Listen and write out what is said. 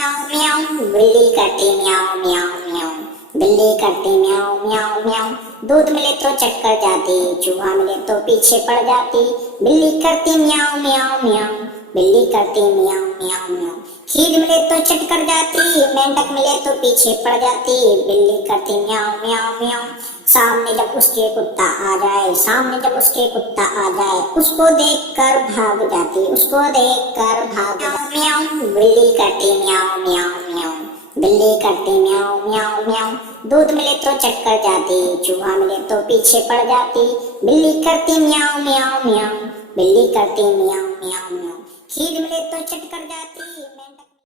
म्याऊ म्याऊ, बिल्ली करती म्याऊ म्याऊ म्याऊ। बिल्ली करती म्याऊ म्याऊ म्याऊ। दूध मिले तो चटकर जाती, चूहा मिले तो पीछे पड़ जाती। बिल्ली करती म्याऊ म्याऊ म्याऊ। बिल्ली करती म्याऊ म्याऊ म्याऊ। खीर मिले तो चटकर जाती, मेंढक मिले तो पीछे पड़ जाती। बिल्ली करती म्याऊ म्याऊ म्याऊ। सामने जब उसके कुत्ता आ जाए, सामने जब उसके कुत्ता आ जाए, उसको देखकर भाग जाती, उसको देखकर भाग जाती। म्याऊ म्याऊ, बिल्ली करती म्याऊ म्याऊ म्याऊ। बिल्ली करती म्याऊ म्याऊ म्याऊ। दूध मिले तो चटकर जाती, चूहा मिले तो पीछे पड़ जाती। बिल्ली करती म्याऊ म्याऊ म्याऊ। बिल्ली करती म्याऊ म्याऊ म्याऊ। खीर मिले तो चटकर जाती।